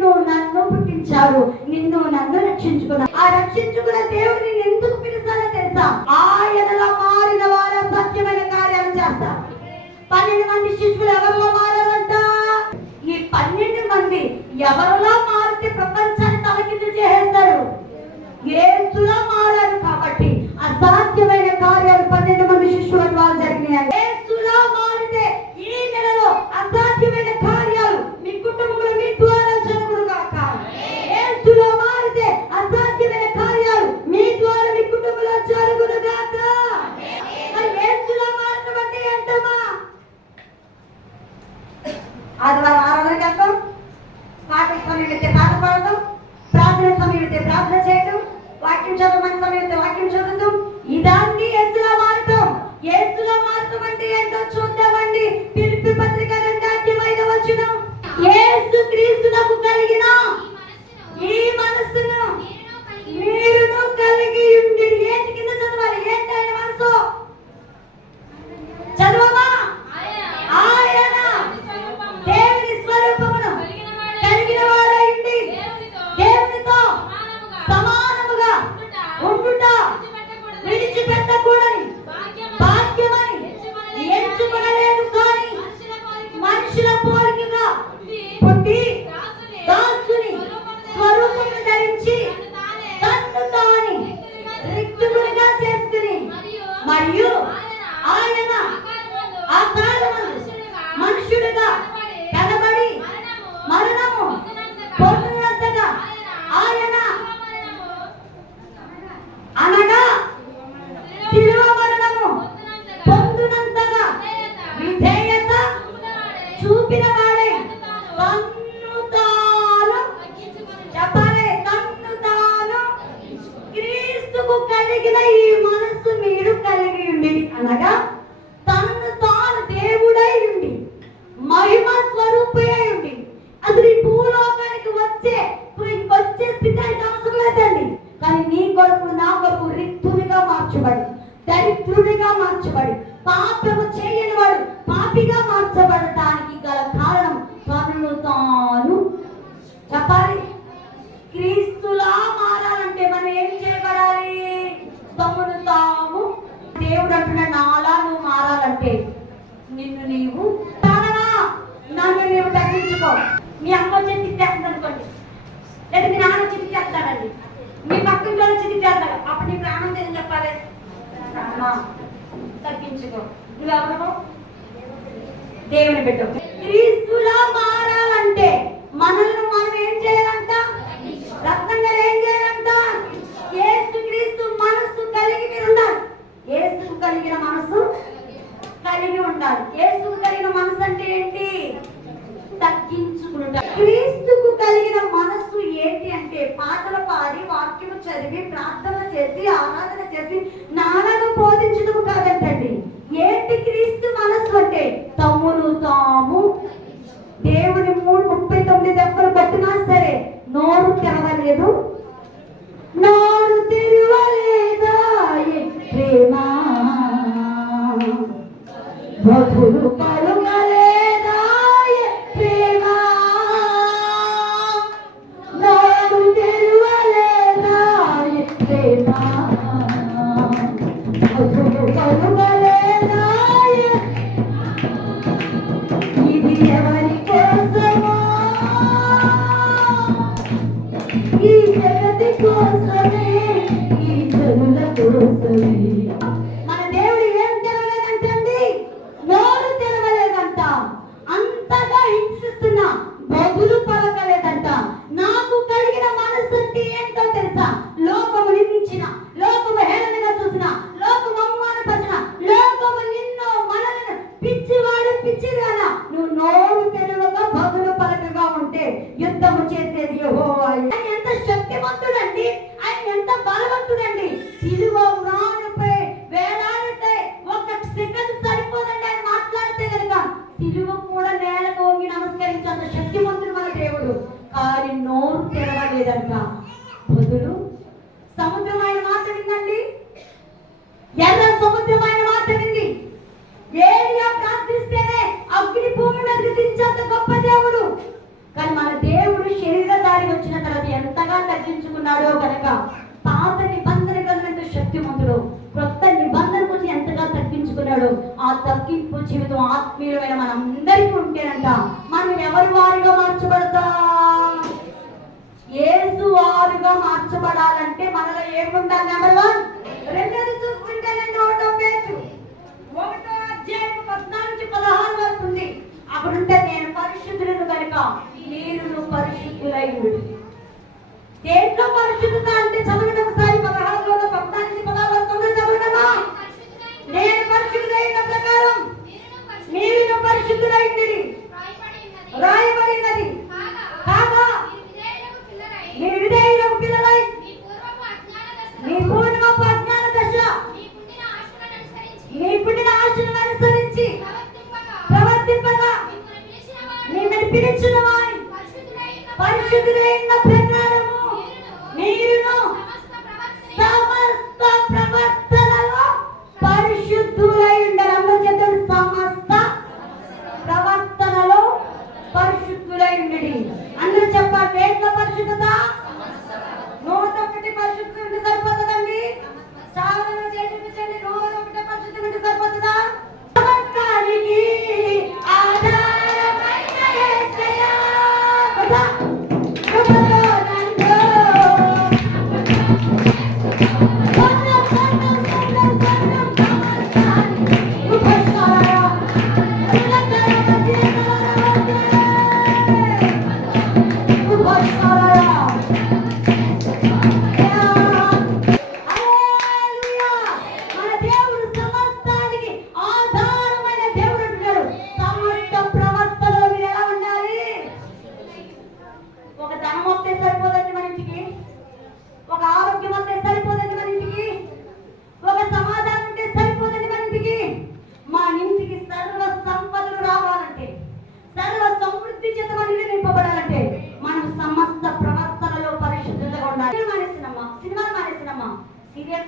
నిన్ను నన్ను పుట్టించాడు నిన్ను నన్ను రక్షించుకున్న ఆ రక్షించుకున్న దేవుని ఎందుకు పిలుస్తానో తెలుసా? ఆయనలో మారిన వారు సత్యమైన కార్యాలు చేస్తారు. పన్నెండు మంది శిష్యులు ఎవరిలో మారాలంట ఈ పన్నెండు మంది ఎవరిలో మారితే ప్రపంచాన్ని తలకిందు చేస్తారు ఏసులో మారారు కాబట్టి అసాధ్యమైన కార్యాలు పన్నెండు మంది శిష్యుల ద్వారా జరిగినాయి. అనగా తనను తాను దేవుడై ఉండి మహిమ స్వరూపుడై ఉండి అసలు ఈ భూలోకానికి వచ్చే వచ్చే స్థితి అవసరం లేదండి కానీ నీ కొరకు నా కొరకు రిక్తునిగా మార్చబడి దరిద్రునిగా మార్చబడి పాపము చేయని వాడు పాపిగా మార్చబడటానికి గల కారణం తనను తాను చెప్పాలి. క్రీస్తులా మారాలంటే మనం ఏం చేయబడాలి? తమ్మును తాను దేవుడు నాలా నువ్వు మారాలంటే నిన్ను నీవు నన్ను నీవు తగ్గించుకో. మీ అమ్మ చెప్పి తిట్టేస్తుంది అనుకోండి లేదా మీ నాన్న చెప్పి తిట్టేస్తాడండి. మీ పక్కింట్లో చెప్పి తిట్టేస్తాడు. అప్పుడు నీ ప్రాణం ఏం చెప్పాలి? తగ్గించుకో. నువ్వెవరు దేవుని పెట్టవు এবং కొత్త క్రొత్త కొంచెం ఎంతగా తగ్గించుకున్నాడు ఆ తగ్గింపు జీవితం ఆత్మీయమైన మనందరికీ ఉంటేనంట. మనం ఎవరి వారిగా మార్చబడతాం? ఏసు వారుగా మార్చబడాలంటే మనలో ఏముండాలి? నెంబర్ వన్ రెండోది చూసుకుంటేనండి ఒకటో పేజు. ఒకటో అధ్యాయం పద్నాలుగు పదహారు వరకు ఉంది. నేను పరిశుద్ధులను కనుక నేను పరిశుద్ధులై దేంట్లో పరిశుద్ధత అంటే చదవడం విడుదలైంది రాయబడినది. కాగా నీ విధేయులకు పిల్లలై నీ పూర్వపు అజ్ఞాన దశ నీ పుట్టిన ఆశను అనుసరించి ప్రవర్తింపగా నిన్ను పిలిచిన వారి పరిశుద్ధుడైన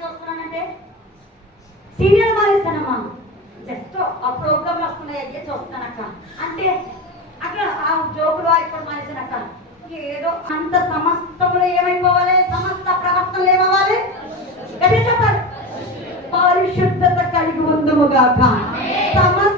చూస్తున్నానంటే? సీరియల్ అనమా జస్ట్ ఆ ప్రోగ్రామ్ వస్తున్నాయి అదే చూస్తానక్క అంటే అక్కడ ఆ జోకులు ఇక్కడ మానేసానక్క ఏదో అంత సమస్తములు ఏమైపోవాలి? సమస్త ప్రవర్తనలు ఏమవ్వాలి? గట్టిగా పరిశుద్ధత కలిగి ఉందముగాక. సమస్త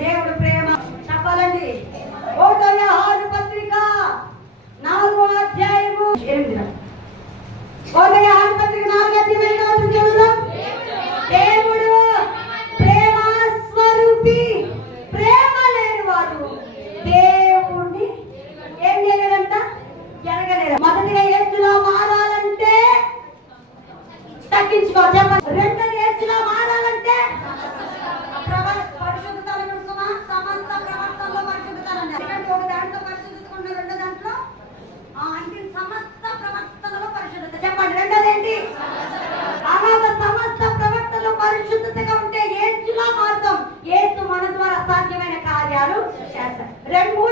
devil pray Prego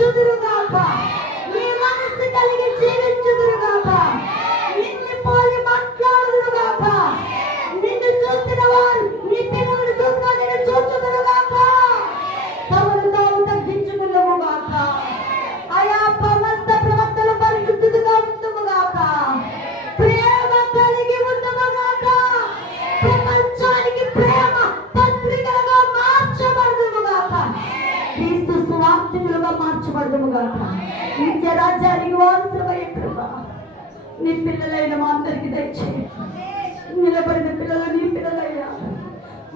যদি మార్చబడదుము గాక నిత్య రాజ్యానికి కృప నీ పిల్లలైన మా అందరికి దయచేయి నిలబడిన పిల్లలు నీ పిల్లలైనా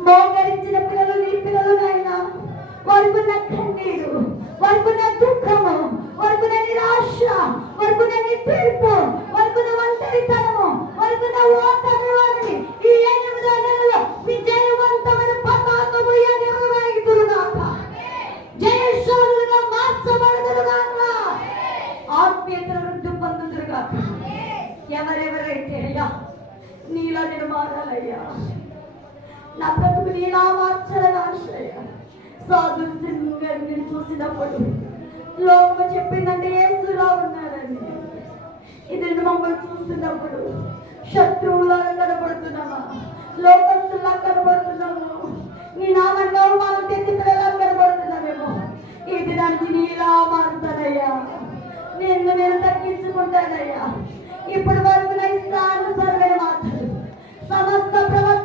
మోకరించిన పిల్లలు నీ పిల్లలనైనా. వారికున్న కన్నీరు వారికున్న దుఃఖము వారికున్న నిరాశ వారికున్న నిట్టింపు వారికున్న ఒంటరితనము వారికున్న బ్రతుకు నీలా మార్చాలని ఆశయ్యా సాధు గారిని చూసినప్పుడు లోకం చెప్పిందంటే ఏసులా ఉన్నారని ఇది మమ్మల్ని చూస్తున్నప్పుడు శత్రువులాగా కనబడుతున్నామా? లోకస్తులా కనబడుతున్నాము? నీ నామంలో మాకు తెచ్చిపోయేలా కనబడుతున్నామేమో? ఈ దినానికి నీలా మారుతానయ్యా. నిన్ను నేను తగ్గించుకుంటానయ్యా. ఇప్పుడు వరకు నా ఇష్టానుసారమైన మాటలు సమస్త ప్రవర్తనలో